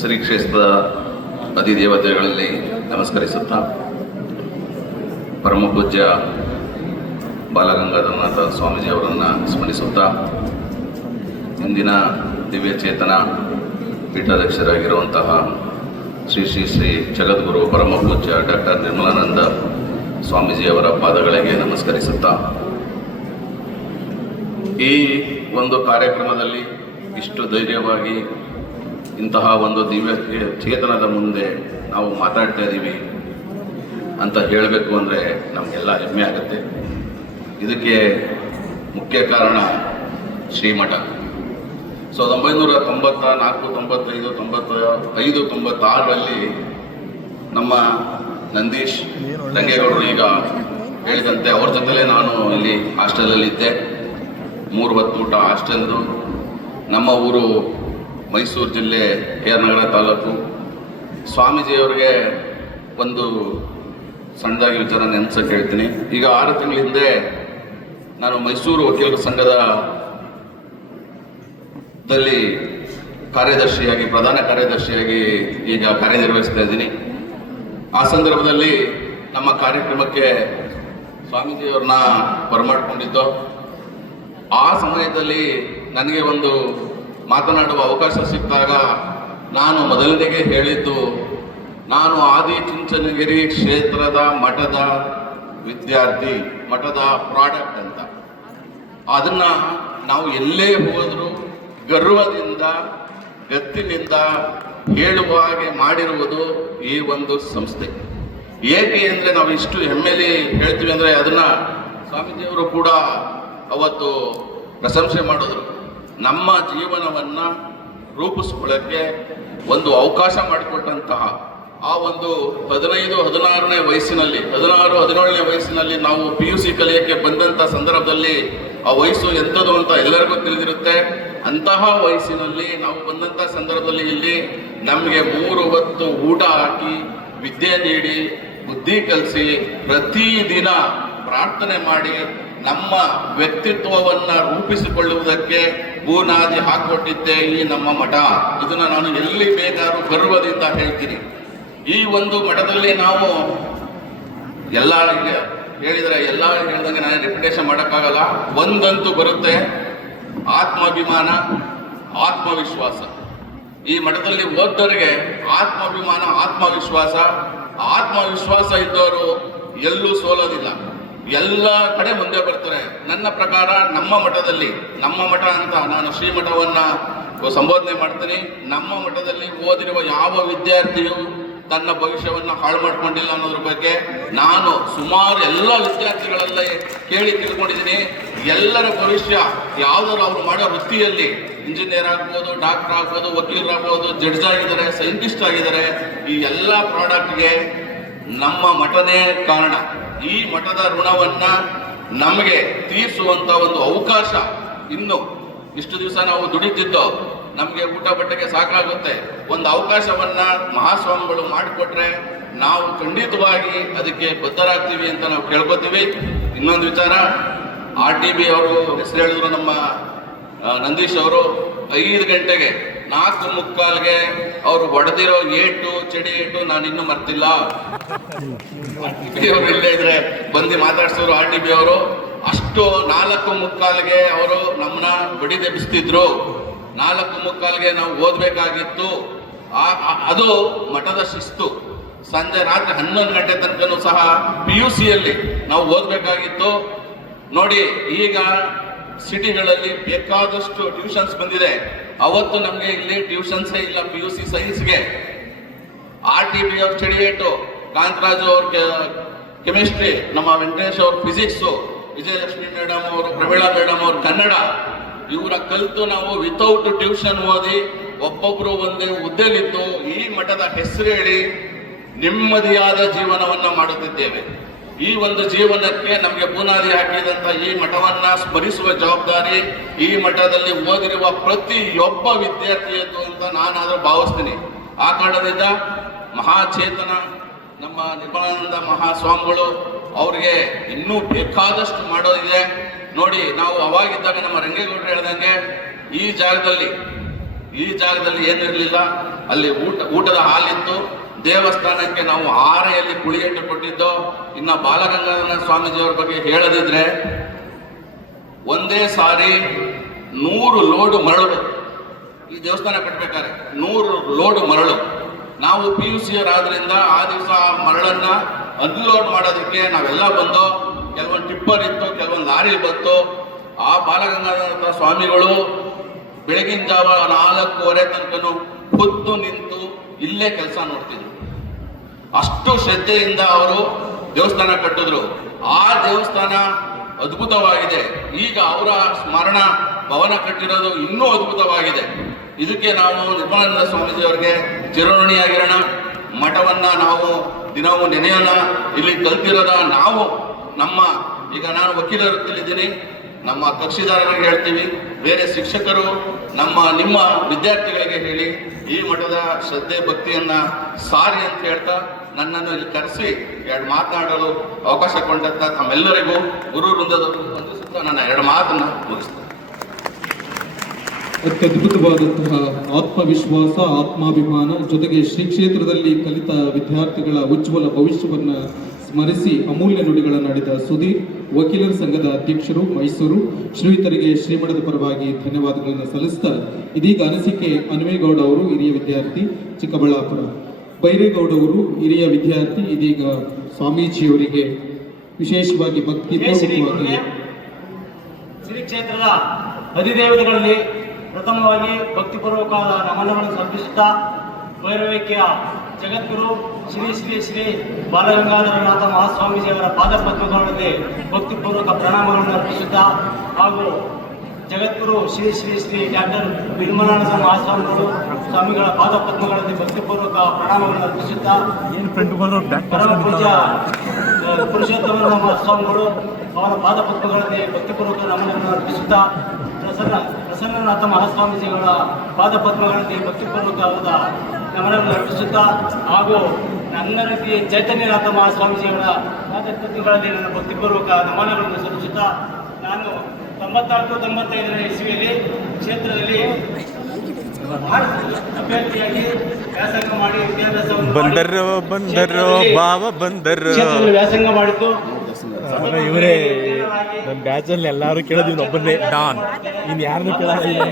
ಶ್ರೀ ಕ್ಷೇತ್ರದ ಅಧಿದೇವತೆಗಳಲ್ಲಿ ನಮಸ್ಕರಿಸುತ್ತಾ, ಪರಮಪೂಜ್ಯ ಬಾಲಗಂಗಾಧರನಾಥ ಸ್ವಾಮೀಜಿಯವರನ್ನು ಸ್ಮರಿಸುತ್ತಾ, ಇಂದಿನ ದಿವ್ಯಚೇತನ ಪೀಠಾಧ್ಯಕ್ಷರಾಗಿರುವಂತಹ ಶ್ರೀ ಶ್ರೀ ಶ್ರೀ ಜಗದ್ಗುರು ಪರಮಪೂಜ್ಯ ಡಾಕ್ಟರ್ ನಿರ್ಮಲಾನಂದ ಸ್ವಾಮೀಜಿಯವರ ಪಾದಗಳಿಗೆ ನಮಸ್ಕರಿಸುತ್ತಾ, ಈ ಒಂದು ಕಾರ್ಯಕ್ರಮದಲ್ಲಿ ಇಷ್ಟು ಧೈರ್ಯವಾಗಿ ಇಂತಹ ಒಂದು ದಿವ್ಯ ಚೇತನದ ಮುಂದೆ ನಾವು ಮಾತಾಡ್ತಾ ಇದ್ದೀವಿ ಅಂತ ಹೇಳಬೇಕು ಅಂದರೆ ನಮಗೆಲ್ಲ ಹೆಮ್ಮೆ ಆಗುತ್ತೆ. ಇದಕ್ಕೆ ಮುಖ್ಯ ಕಾರಣ ಶ್ರೀಮಠ. 1994, 95, 96ರಲ್ಲಿ ನಮ್ಮ ನಂದೀಶ್ ರಂಗೇಗೌಡರು ಈಗ ಹೇಳಿದಂತೆ ಅವ್ರ ಜೊತೆಲೇ ನಾನು ಇಲ್ಲಿ ಹಾಸ್ಟೆಲಲ್ಲಿದ್ದೆ. 3 ಹೊತ್ತು ಊಟ ಹಾಸ್ಟೆಲ್ದು. ನಮ್ಮ ಊರು ಮೈಸೂರು ಜಿಲ್ಲೆ ನಗರ ತಾಲೂಕು. ಸ್ವಾಮೀಜಿಯವರಿಗೆ ಒಂದು ಸಣ್ಣದಾಗಿ ವಿಚಾರ ನೆನೆಸಕ್ಕೆ ಹೇಳ್ತೀನಿ. ಈಗ 6 ತಿಂಗಳ ಹಿಂದೆ ನಾನು ಮೈಸೂರು ವಕೀಲರ ಸಂಘದಲ್ಲಿ ಪ್ರಧಾನ ಕಾರ್ಯದರ್ಶಿಯಾಗಿ ಈಗ ಕಾರ್ಯನಿರ್ವಹಿಸ್ತಾ ಇದ್ದೀನಿ. ಆ ಸಂದರ್ಭದಲ್ಲಿ ನಮ್ಮ ಕಾರ್ಯಕ್ರಮಕ್ಕೆ ಸ್ವಾಮೀಜಿಯವ್ರನ್ನ ಬರಮಾಡ್ಕೊಂಡಿದ್ದು. ಆ ಸಮಯದಲ್ಲಿ ನನಗೆ ಒಂದು ಮಾತನಾಡುವ ಅವಕಾಶ ಸಿಕ್ಕಿದಾಗ ನಾನು ಮೊದಲನೆಗೆ ಹೇಳಿದ್ದು, ನಾನು ಆದಿಚುಂಚನಗಿರಿ ಕ್ಷೇತ್ರದ ಮಠದ ವಿದ್ಯಾರ್ಥಿ, ಮಠದ ಪ್ರಾಡಕ್ಟ್ ಅಂತ. ಅದನ್ನು ನಾವು ಎಲ್ಲೇ ಹೋದರೂ ಗರ್ವದಿಂದ, ಗತ್ತಿನಿಂದ ಹೇಳುವ ಹಾಗೆ ಮಾಡಿರುವುದು ಈ ಒಂದು ಸಂಸ್ಥೆ. ಏಕೆ ಅಂದರೆ ನಾವು ಇಷ್ಟು ಹೆಮ್ಮೆಲಿ ಹೇಳ್ತೀವಿ ಅಂದರೆ ಅದನ್ನು ಸ್ವಾಮೀಜಿಯವರು ಕೂಡ ಅವತ್ತು ಪ್ರಶಂಸೆ ಮಾಡಿದ್ರು. ನಮ್ಮ ಜೀವನವನ್ನು ರೂಪಿಸ್ಕೊಳ್ಳೋಕ್ಕೆ ಒಂದು ಅವಕಾಶ ಮಾಡಿಕೊಟ್ಟಂತಹ ಆ ಒಂದು 15-16ನೇ ವಯಸ್ಸಿನಲ್ಲಿ, 16-17ನೇ ವಯಸ್ಸಿನಲ್ಲಿ ನಾವು PUC ಕಲಿಯೋಕ್ಕೆ ಬಂದಂಥ ಸಂದರ್ಭದಲ್ಲಿ ಆ ವಯಸ್ಸು ಎಂಥದ್ದು ಅಂತ ಎಲ್ಲರಿಗೂ ತಿಳಿದಿರುತ್ತೆ. ಅಂತಹ ವಯಸ್ಸಿನಲ್ಲಿ ನಾವು ಬಂದಂಥ ಸಂದರ್ಭದಲ್ಲಿ ಇಲ್ಲಿ ನಮಗೆ 3 ಹೊತ್ತು ಊಟ ಹಾಕಿ, ವಿದ್ಯೆ ನೀಡಿ, ಬುದ್ಧಿ ಕಲಿಸಿ, ಪ್ರತಿದಿನ ಪ್ರಾರ್ಥನೆ ಮಾಡಿ ನಮ್ಮ ವ್ಯಕ್ತಿತ್ವವನ್ನು ರೂಪಿಸಿಕೊಳ್ಳುವುದಕ್ಕೆ ಬುನಾದಿ ಹಾಕಿಕೊಟ್ಟಿದ್ದೆ ಈ ನಮ್ಮ ಮಠ. ಇದನ್ನು ನಾನು ಎಲ್ಲಿ ಬೇಕಾದ್ರೂ ಗರ್ವದಿಂದ ಹೇಳ್ತೀನಿ. ಈ ಒಂದು ಮಠದಲ್ಲಿ ನಾವು ಎಲ್ಲ ಹೇಳಿದಂಗೆ ನಾನು ರೆಪ್ಯುಟೇಷನ್ ಮಾಡೋಕ್ಕಾಗಲ್ಲ. ಒಂದಂತೂ ಬರುತ್ತೆ, ಆತ್ಮಾಭಿಮಾನ, ಆತ್ಮವಿಶ್ವಾಸ. ಈ ಮಠದಲ್ಲಿ ಓದ್ದವರಿಗೆ ಆತ್ಮಾಭಿಮಾನ, ಆತ್ಮವಿಶ್ವಾಸ ಇದ್ದವರು ಎಲ್ಲೂ ಸೋಲೋದಿಲ್ಲ, ಎಲ್ಲ ಕಡೆ ಮುಂದೆ ಬರ್ತಾರೆ. ನನ್ನ ಪ್ರಕಾರ ನಮ್ಮ ಮಠ ಅಂತ ನಾನು ಶ್ರೀಮಠವನ್ನು ಸಂಬೋಧನೆ ಮಾಡ್ತೀನಿ. ನಮ್ಮ ಮಠದಲ್ಲಿ ಓದಿರುವ ಯಾವ ವಿದ್ಯಾರ್ಥಿಯು ತನ್ನ ಭವಿಷ್ಯವನ್ನು ಹಾಳು ಮಾಡ್ಕೊಂಡಿಲ್ಲ ಅನ್ನೋದ್ರ ಬಗ್ಗೆ ನಾನು ಸುಮಾರು ಎಲ್ಲ ವಿದ್ಯಾರ್ಥಿಗಳಲ್ಲೇ ಕೇಳಿ ತಿಳ್ಕೊಂಡಿದ್ದೀನಿ. ಎಲ್ಲರ ಭವಿಷ್ಯ ಯಾವುದಾದ್ರು ಅವರು ಮಾಡೋ ವೃತ್ತಿಯಲ್ಲಿ ಇಂಜಿನಿಯರ್ ಆಗ್ಬೋದು, ಡಾಕ್ಟರ್ ಆಗ್ಬೋದು, ವಕೀಲರಾಗ್ಬೋದು, ಜಡ್ಜ್ ಆಗಿದ್ದಾರೆ, ಸೈಂಟಿಸ್ಟ್ ಆಗಿದ್ದಾರೆ. ಈ ಎಲ್ಲ ಪ್ರಾಡಕ್ಟ್ಗೆ ನಮ್ಮ ಮಠನೇ ಕಾರಣ. ಈ ಮಠದ ಋಣವನ್ನು ನಮಗೆ ತೀರಿಸುವಂಥ ಒಂದು ಅವಕಾಶ, ಇನ್ನು ಇಷ್ಟು ದಿವಸ ನಾವು ದುಡಿತಿದ್ದೋ ನಮಗೆ ಊಟ ಬಟ್ಟೆಗೆ ಸಾಕಾಗುತ್ತೆ, ಒಂದು ಅವಕಾಶವನ್ನು ಮಹಾಸ್ವಾಮಿಗಳು ಮಾಡಿಕೊಟ್ರೆ ನಾವು ಖಂಡಿತವಾಗಿ ಅದಕ್ಕೆ ಬದ್ಧರಾಗ್ತೀವಿ ಅಂತ ನಾವು ಕೇಳ್ಕೊತೀವಿ. ಇನ್ನೊಂದು ವಿಚಾರ, RTB ಅವರು ಹೆಸರು ಹೇಳಿದ್ರು, ನಮ್ಮ ನಂದೀಶ್ ಅವರು 5 ಗಂಟೆಗೆ 4:45ಗೆ ಅವರು ಹೊಡೆದಿರೋ ಚಡಿ ಏಟು ನಾನು ಇನ್ನೂ ಮರ್ತಿಲ್ಲ. RTB ಅವರು ಇಲ್ಲೇ ಇದ್ರೆ ಬಂದು ಮಾತಾಡ್ಸೋರು. RTB ಅವರು ಅಷ್ಟು 4:45ಗೆ ಅವರು ನಮ್ಮನ್ನ ಬಡಿದೆಬ್ಬಿಸ್ತಿದ್ರು. 4:45ಗೆ ನಾವು ಓದಬೇಕಾಗಿತ್ತು. ಅದು ಮಠದ ಶಿಸ್ತು. ಸಂಜೆ ರಾತ್ರಿ 11 ಗಂಟೆ ತನಕನೂ ಸಹ PUCಯಲ್ಲಿ ನಾವು ಓದಬೇಕಾಗಿತ್ತು. ನೋಡಿ, ಈಗ ಸಿಟಿಗಳಲ್ಲಿ ಬೇಕಾದಷ್ಟು ಟ್ಯೂಷನ್ಸ್ ಬಂದಿದೆ. ಅವತ್ತು ನಮಗೆ ಇಲ್ಲಿ ಟ್ಯೂಷನ್ಸೇ ಇಲ್ಲ. PUC ಸೈನ್ಸ್ಗೆ RTB ಅವ್ರ ಸ್ಟಡಿ ಏಟು, ಕಾಂತರಾಜು ಅವ್ರ ಕೆಮಿಸ್ಟ್ರಿ, ನಮ್ಮ ವೆಂಕಟೇಶ್ ಅವ್ರ ಫಿಸಿಕ್ಸು, ವಿಜಯಲಕ್ಷ್ಮಿ ಮೇಡಮ್ ಅವರು, ಪ್ರಮೀಳಾ ಮೇಡಮ್ ಅವ್ರ ಕನ್ನಡ, ಇವರ ಕಲಿತು ನಾವು ವಿತೌಟ್ ಟ್ಯೂಷನ್ ಓದಿ ಒಬ್ಬೊಬ್ಬರು ಒಂದೇ ಹುದ್ದೆಲಿದ್ದು ಈ ಮಠದ ಹೆಸರು ಹೇಳಿ ನೆಮ್ಮದಿಯಾದ ಜೀವನವನ್ನು ಮಾಡುತ್ತಿದ್ದೇವೆ. ಈ ಒಂದು ಜೀವನಕ್ಕೆ ನಮಗೆ ಬುನಾದಿ ಹಾಕಿದಂಥ ಈ ಮಠವನ್ನು ಸ್ಮರಿಸುವ ಜವಾಬ್ದಾರಿ ಈ ಮಠದಲ್ಲಿ ಓದಿರುವ ಪ್ರತಿಯೊಬ್ಬ ವಿದ್ಯಾರ್ಥಿಯದ್ದು ಅಂತ ನಾನಾದರೂ ಭಾವಿಸ್ತೀನಿ. ಆ ಕಾರಣದಿಂದ ಮಹಾಚೇತನ ನಮ್ಮ ನಿರ್ಮಲಾನಂದ ಮಹಾಸ್ವಾಮಿಗಳು ಅವ್ರಿಗೆ ಇನ್ನೂ ಬೇಕಾದಷ್ಟು ಮಾಡೋದಿದೆ. ನೋಡಿ, ನಾವು ಅವಾಗಿದ್ದಾಗ ನಮ್ಮ ರಂಗೇಗೌಡರು ಹೇಳ್ದಂಗೆ ಈ ಜಾಗದಲ್ಲಿ ಏನಿರಲಿಲ್ಲ. ಅಲ್ಲಿ ಊಟದ ಹಾಲಿತ್ತು. ದೇವಸ್ಥಾನಕ್ಕೆ ನಾವು ಆರೆಯಲ್ಲಿ ಕುಳಿಯಟ್ಟು ಕೊಟ್ಟಿದ್ದೋ. ಇನ್ನು ಬಾಲಗಂಗಾಧರ ಸ್ವಾಮೀಜಿಯವರ ಬಗ್ಗೆ ಹೇಳದಿದ್ರೆ, ಒಂದೇ ಸಾರಿ 100 ಲೋಡು ಮರಳು ಈ ದೇವಸ್ಥಾನ ಕಟ್ಟಬೇಕಾದ್ರೆ 100 ಲೋಡು ಮರಳು. ನಾವು PUC ಅವರಾದ್ರಿಂದ ಆ ದಿವಸ ಮರಳನ್ನ ಅನ್ಲೋಡ್ ಮಾಡೋದಕ್ಕೆ ನಾವೆಲ್ಲ ಬಂದು, ಕೆಲವೊಂದು ಟಿಪ್ಪರ್ ಇತ್ತು, ಕೆಲವೊಂದು ಲಾರಿ ಬಂತು. ಆ ಬಾಲಗಂಗಾಧರ ಸ್ವಾಮಿಗಳು ಬೆಳಗಿನ ಜಾವ 4:15 ತನಕನೂ ಖುದ್ದು ನಿಂತು ಇಲ್ಲೇ ಕೆಲಸ ನೋಡ್ತಿದ್ರು. ಅಷ್ಟು ಶ್ರದ್ಧೆಯಿಂದ ಅವರು ದೇವಸ್ಥಾನ ಕಟ್ಟಿದ್ರು. ಆ ದೇವಸ್ಥಾನ ಅದ್ಭುತವಾಗಿದೆ. ಈಗ ಅವರ ಸ್ಮರಣ ಭವನ ಕಟ್ಟಿರೋದು ಇನ್ನೂ ಅದ್ಭುತವಾಗಿದೆ. ಇದಕ್ಕೆ ನಾವು ನಿರ್ಮಲಾನಂದ ಸ್ವಾಮೀಜಿ ಅವರಿಗೆ ಚಿರಋಣಿಯಾಗಿರೋಣ. ಮಠವನ್ನ ನಾವು ದಿನವೂ ನೆನೆಯೋಣ. ಇಲ್ಲಿ ಕಲ್ತಿರೋದ ನಾವು ಈಗ ನಾನು ವಕೀಲ ವೃತ್ತಿಲಿದ್ದೀನಿ, ನಮ್ಮ ಕಕ್ಷಿದಾರರಿಗೆ ಹೇಳ್ತೀವಿ, ಬೇರೆ ಶಿಕ್ಷಕರು ನಿಮ್ಮ ವಿದ್ಯಾರ್ಥಿಗಳಿಗೆ ಹೇಳಿ ಈ ಮಠದ ಶ್ರದ್ಧೆ ಭಕ್ತಿಯನ್ನ ಸಾರಿ ಅಂತ ಹೇಳ್ತಾ ನನ್ನನ್ನು ಇಲ್ಲಿ ಕರೆಸಿ 2 ಮಾತನಾಡಲು ಅವಕಾಶ ಕೊಂಡಂತ ತಮ್ಮೆಲ್ಲರಿಗೂ ಗುರು ವೃಂದದವರಿಗೂ ವಂದಿಸುತ್ತಾ ನನ್ನ 2 ಮಾತನ್ನ ಮುಗಿಸ್ತೇನೆ. ಅತ್ಯದ್ಭುತವಾದಂತಹ ಆತ್ಮವಿಶ್ವಾಸ, ಆತ್ಮಾಭಿಮಾನ, ಜೊತೆಗೆ ಶ್ರೀ ಕ್ಷೇತ್ರದಲ್ಲಿ ಕಲಿತ ವಿದ್ಯಾರ್ಥಿಗಳ ಉಜ್ವಲ ಭವಿಷ್ಯವನ್ನು ಸ್ಮರಿಸಿ ಅಮೂಲ್ಯ ನುಡಿಗಳನ್ನಾಡಿದ ಸುಧೀರ್, ವಕೀಲರ ಸಂಘದ ಅಧ್ಯಕ್ಷರು, ಮೈಸೂರು, ಶ್ರೀಯುತರಿಗೆ ಶ್ರೀಮಠದ ಪರವಾಗಿ ಧನ್ಯವಾದಗಳನ್ನು ಸಲ್ಲಿಸ್ತಾ, ಇದೀಗ ಅನಿಸಿಕೆ ಅನ್ವೇಗೌಡ ಅವರು ಹಿರಿಯ ವಿದ್ಯಾರ್ಥಿ, ಚಿಕ್ಕಬಳ್ಳಾಪುರ, ಬೈರೇಗೌಡ ಅವರು ಹಿರಿಯ ವಿದ್ಯಾರ್ಥಿ, ಇದೀಗ ಸ್ವಾಮೀಜಿಯವರಿಗೆ ವಿಶೇಷವಾಗಿ ಭಕ್ತಿಪೂರ್ವಕವಾಗಿ ಶ್ರೀ ಕ್ಷೇತ್ರದ ಅಧಿದೇವತೆಗಳಲ್ಲಿ ಪ್ರಥಮವಾಗಿ ಭಕ್ತಿಪೂರ್ವಕವಾದ ನಮನಗಳನ್ನು ಸಮರ್ಪಿಸುತ್ತಾ, ಭೈರವೈಕ್ಯ ಜಗದ್ಗುರು ಶ್ರೀ ಶ್ರೀ ಶ್ರೀ ಬಾಲಗಂಗಾಧರನಾಥ ಮಹಾಸ್ವಾಮೀಜಿಯವರ ಪಾದಪದ್ಮಗಳಲ್ಲಿ ಭಕ್ತಿಪೂರ್ವಕ ಪ್ರಣಾಮಗಳನ್ನು ಅರ್ಪಿಸುತ್ತಾ, ಹಾಗೂ ಜಗದ್ಗುರು ಶ್ರೀ ಶ್ರೀ ಶ್ರೀ ಡಾಕ್ಟರ್ ನಿರ್ಮಲಾನಂದ ಮಹಾಸ್ವಾಮಿಗಳು ಸ್ವಾಮಿಗಳ ಪಾದಪದ್ಮಗಳಲ್ಲಿ ಭಕ್ತಿಪೂರ್ವಕ ಪ್ರಣಾಮಗಳನ್ನು ಅರ್ಪಿಸುತ್ತಾ, ಪರಮ ಪೂಜ್ಯ ಪುರುಷೋತ್ತಮ ಮಹಾಸ್ವಾಮಿಗಳು ಅವರ ಪಾದಪದ್ಮಗಳಲ್ಲಿ ಭಕ್ತಿಪೂರ್ವಕ ನಮನಗಳನ್ನು ಅರ್ಪಿಸುತ್ತಾ, ಪ್ರಸನ್ನನಾಥ ಮಹಾಸ್ವಾಮೀಜಿಗಳ ಪಾದಪದ್ಮಗಳಲ್ಲಿ ಭಕ್ತಿಪೂರ್ವಕವಾದ ನಮನಗಳನ್ನು ಅರ್ಪಿಸುತ್ತಾ, ಹಾಗೂ ನನ್ನ ರೀತಿ ಚೈತನ್ಯನಾಥ ಮಹಾಸ್ವಾಮೀಜಿಗಳ ಪಾದಪದ್ಮಗಳಲ್ಲಿ ನನ್ನ ಭಕ್ತಿಪೂರ್ವಕ ನಮನಗಳನ್ನು ಸಲ್ಲಿಸುತ್ತಾ, ನಾನು 94-95 ಇಸ್ವಿಯಲ್ಲಿ ಕ್ಷೇತ್ರದಲ್ಲಿ ಅಭ್ಯರ್ಥಿಯಾಗಿ ವ್ಯಾಸಂಗ ಮಾಡಿ ವಿದ್ಯಾಭ್ಯಾಸವನ್ನು ವ್ಯಾಸಂಗ ಮಾಡಿದ್ದು. ಇವರೇ ನನ್ನ ಬ್ಯಾಚಲ್ಲಿ ಎಲ್ಲರೂ ಕೇಳೋದು ಒಬ್ಬನೇ ಡಾನ್, ಇನ್ನು ಯಾರನ್ನೂ ಕೇಳೋದಿಲ್ಲ.